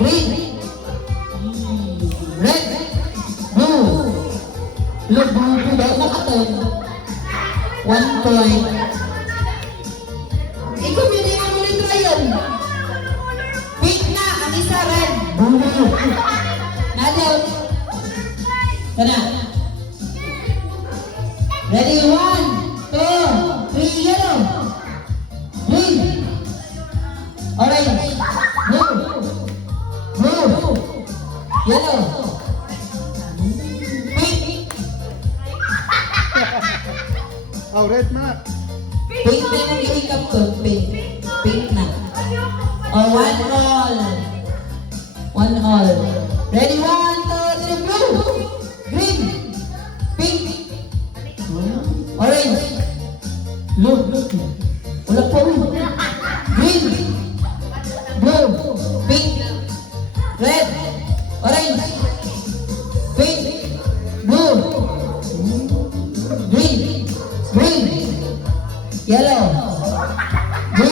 green, red, blue. Look, blue daw nakatay. 1 point. Ikaw yun yung ulit rayon. Pink na, ang isa red. Blue. Nadal. Kana. Ready, 1, 2, 3, yellow. Green. Orange. Blue. Blue. Yellow. Pink. Oh, red na. Pink na yung iikap ko. Pink. Pink na. Oh, 1 all. 1 all. Ready, 1, 2, 3, blue. Green. Pink. Orange. Blue. Wala po. Green. Blue. Pink. Red. Orange. Pink. Blue. Green. Green. Yellow.